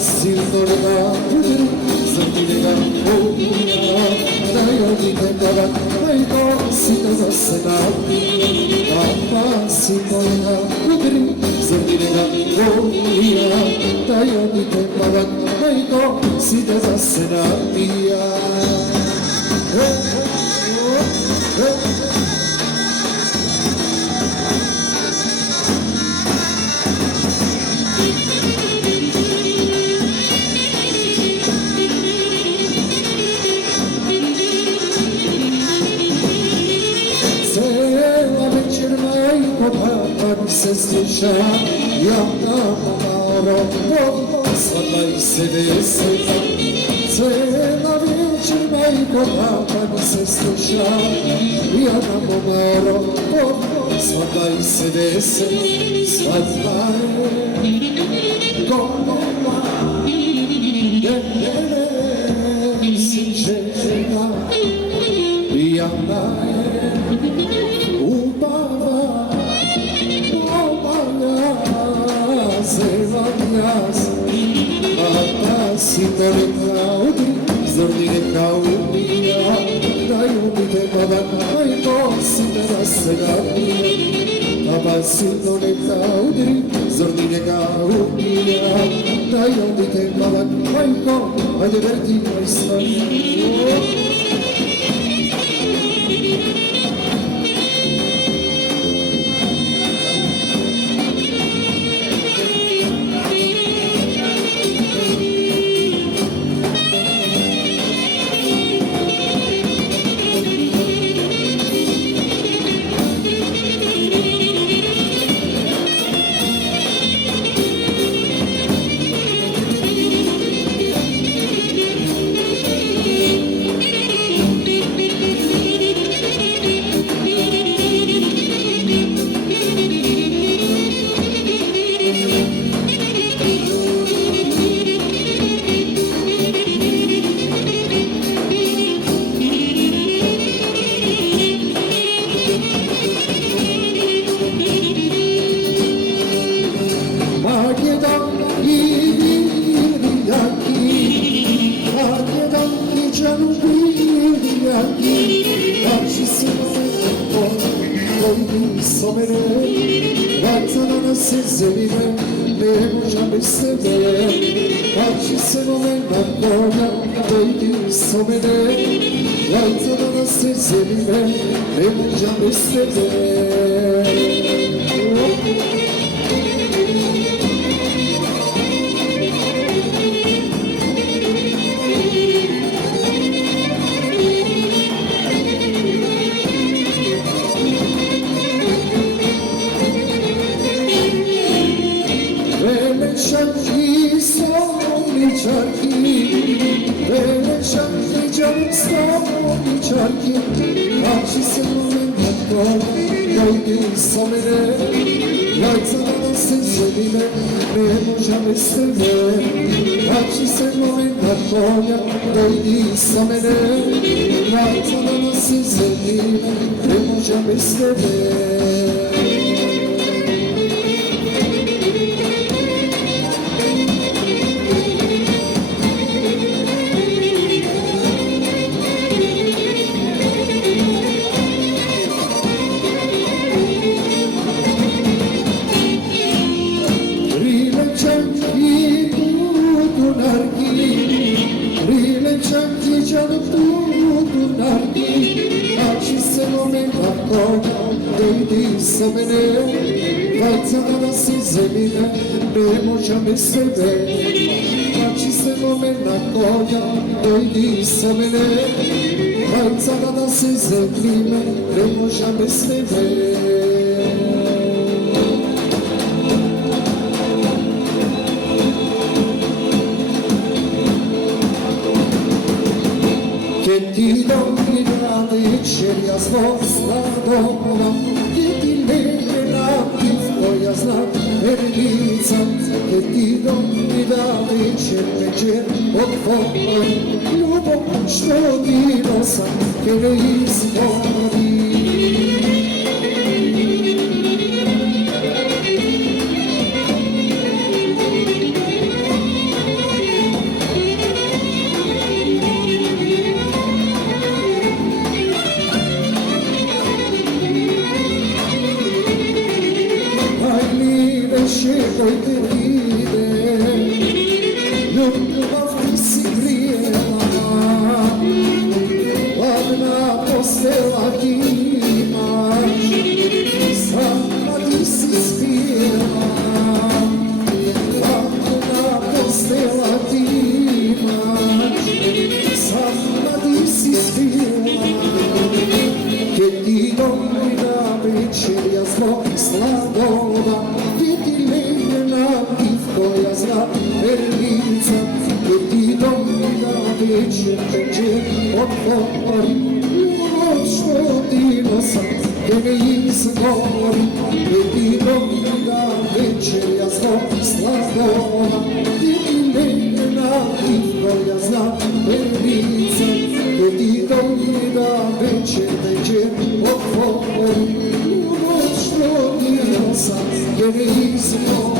silno rega udri zrni rega oja dajo mi te bavat majko sita za sena Papa silno rega udri zrni rega oja dajo mi te bavat majko sita za sena se stiša, javna pomaro, svadba i se vesela. Cela večer, majko, papa mi se stiša, javna pomaro, svadba i se vesela. Svadba je golova, ne si žena, javna je ubava. Papa sita reka udri, zrni reka ubija, daju mi te babat majko sita za sena Papa sita reka udri, zrni reka ubija, daju mi te babat majko, ajde vrti moj stan. Che ti do mi date, c'eri a sforza dopo, che ti legherà, ti voglio znat, vernica, che ti do mi date, c'eri večer otvori, ljubav što bilo sam, che ne izvori. fuori, uno di lo sa, che mi sgori, e ti domina večer jasno slavona, ti mena i tvoja zna vernica, che ti domina večer otvori, uno di lo sa, che mi sgori.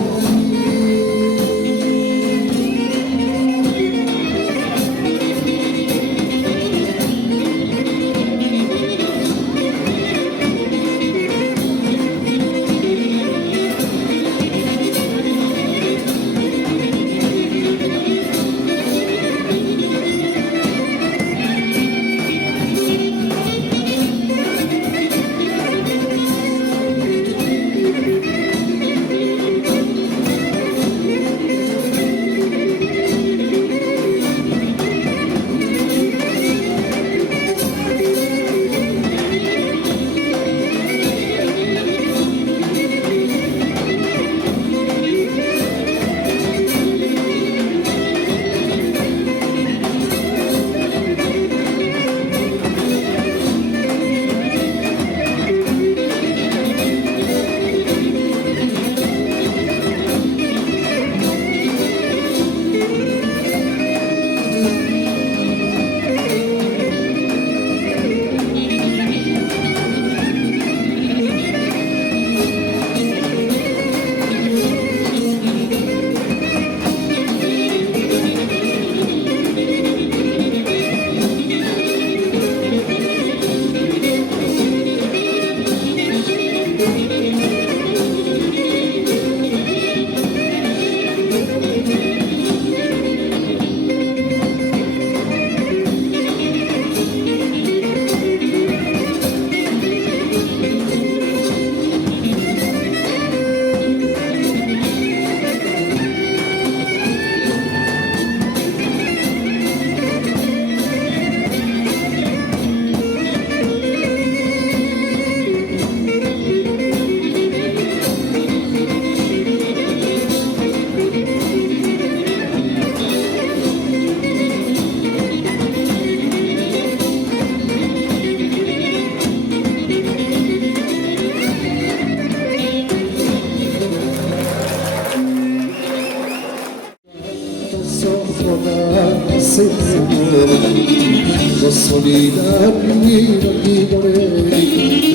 Solidarni di voleri,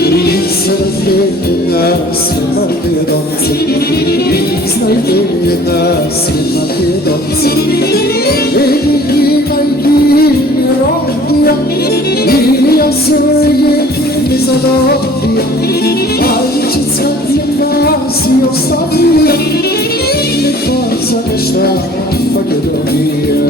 risalire nas Makedonci, risalire nas Makedonci. Edi rodia, Ilia svoje nezadovija, Majčica je nas i ostavija, nekva za nešta Makedonija.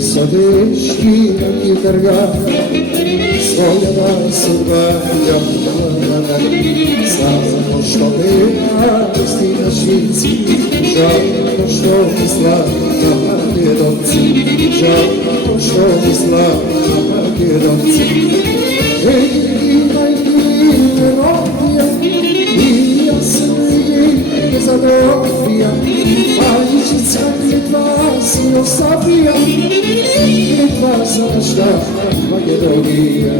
Sadeški i trga, svoja da se vrja, samo što nema stina švici, žalno što misla na Makedonci, žalno što misla na Makedonci. Imaj ti rodija, i ja sam jej nezadovija, Majčica Litva si ostavija, Litva za našta Makedonija.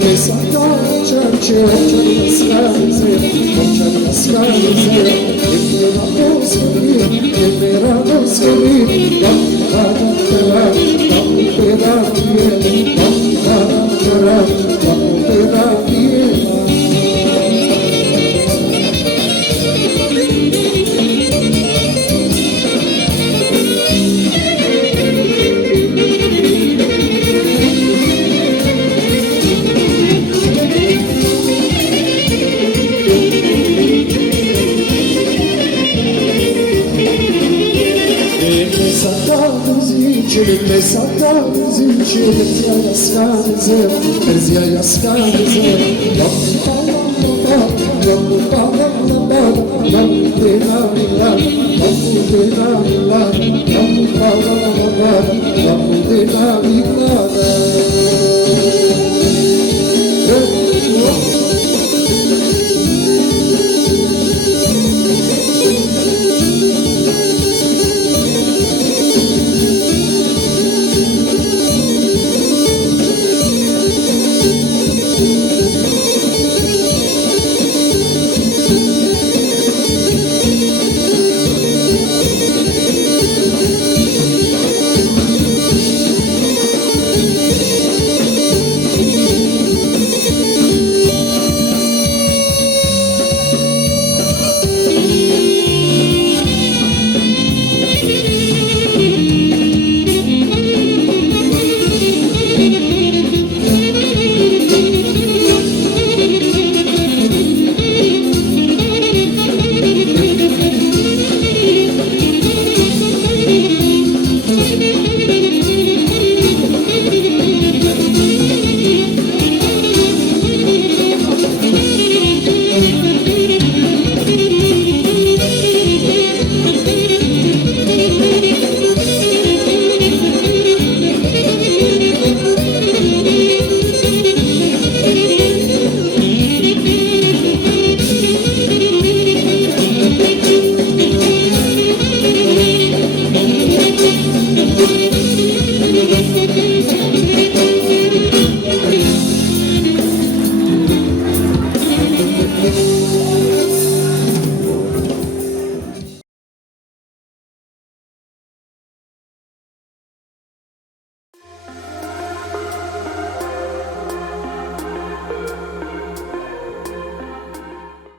ne sada čarčeja skaze, čarčeja skaze, je radost veli, je radost veli, da pera, Çelikle satarız içerik ya yaskaze, ez ya yaskaze. Bye.